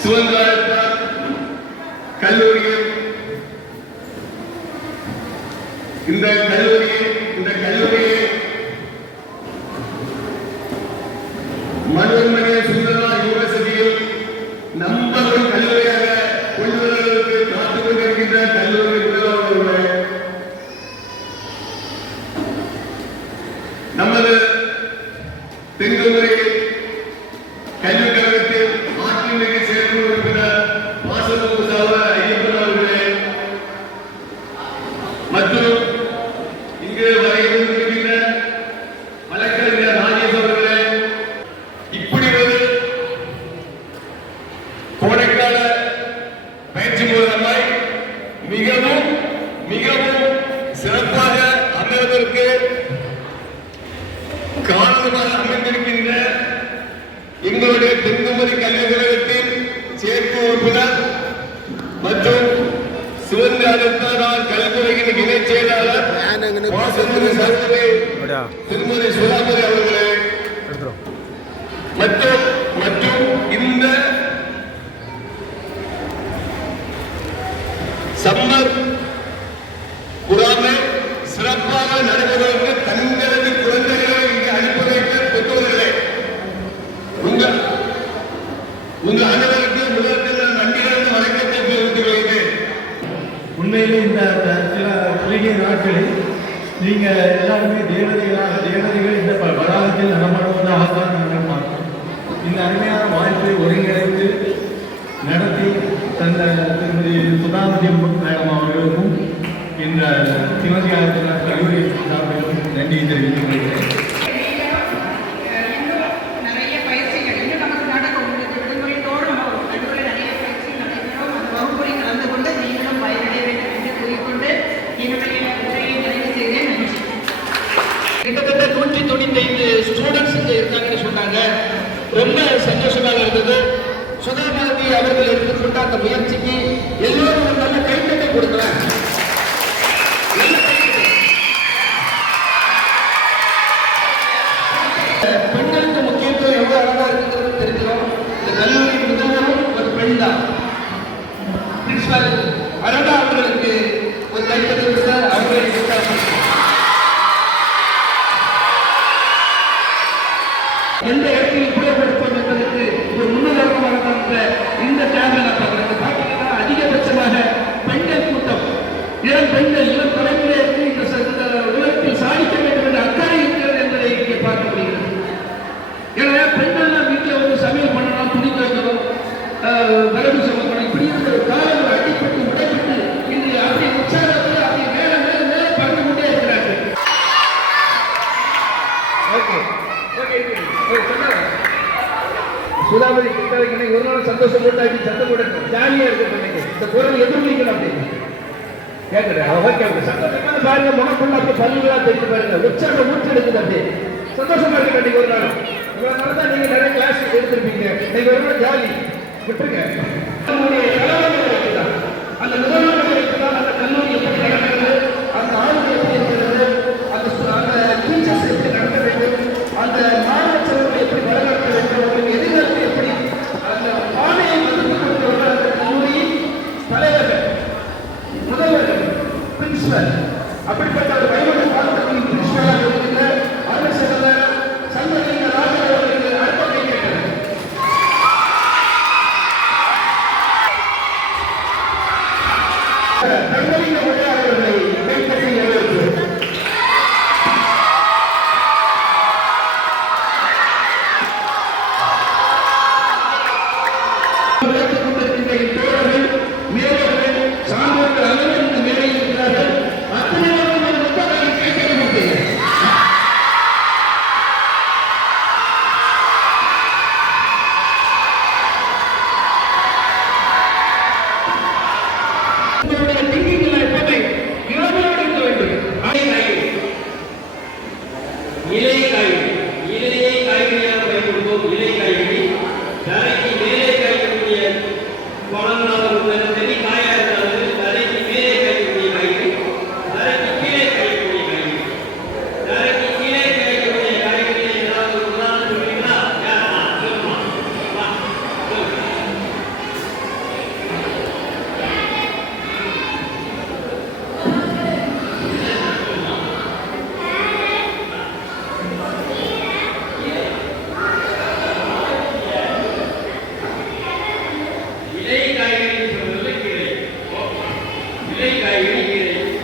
சிவந்தாழ்த்தா கல்லூரியில் இந்த கல்லூரியில் இந்த கல்லூரியை மனோன்மணிய காரணமாக அமைந்திருக்கின்ற எங்களுடைய தென்குமரி கல்வி கழகத்தின் சேர்ப்பு உறுப்பினர் மற்றும் சிவந்த செயலாளர் திருமதி சுதாமதி அவர்களே. இந்த முகாமை சிறப்பாக நடைபெறுவதற்கு தங்களது உண்மையிலே இந்த சில குறுகிய நாட்களில் நீங்கள் எல்லாருமே தேவதைகளாக தேவதைகள் இந்த வளாகத்தில் நடமாடுவதாக தான் நாங்கள் பார்த்தோம் இந்த அருமையான வாய்ப்பை ஒருங்கிணைத்து நடத்தி தந்த திருமதி சுதாமதி மேடம் அவர்களுக்கும் இந்த சிவந்தி சந்தோஷமாக இருந்தது. சுதா பாரதி அவர்கள் எடுத்துக்கொண்ட அந்த முயற்சிக்கு எல்லோரும் நல்ல கைத்தட்டை கொடுக்கலாம். முன்னுதாரணமாக இந்த சேனல் சுதாபதி கிட்டவைக்கு இன்னைக்கு ஒரு நாள் சந்தோஷம் போட்டாச்சு சத்தம் போடணும் ஜாலியா இருக்கு இந்த குரல் எதிர்நீக்கணும் அப்படின்னு கேட்குறேன் ஓகே ஓகே சந்தோஷமா பாருங்க. முனக்குள்ள அப்படி பல்லுகளா தெரிஞ்சு பாருங்க. உற்சாகம் மூச்சு எடுக்குது அப்படி. சந்தோஷமா இருக்கு இன்னைக்கு ஒரு நாள். இவ்வளவு நாள் தான் நீங்க நிறைய கிளாஸ் எடுத்திருப்பீங்க. இன்னைக்கு ஒரு ஜாலி விட்டுருங்க. அந்த முதல்வர்கள் அந்த கல்லூரி எப்படி இதை கைவிடுகிறேன்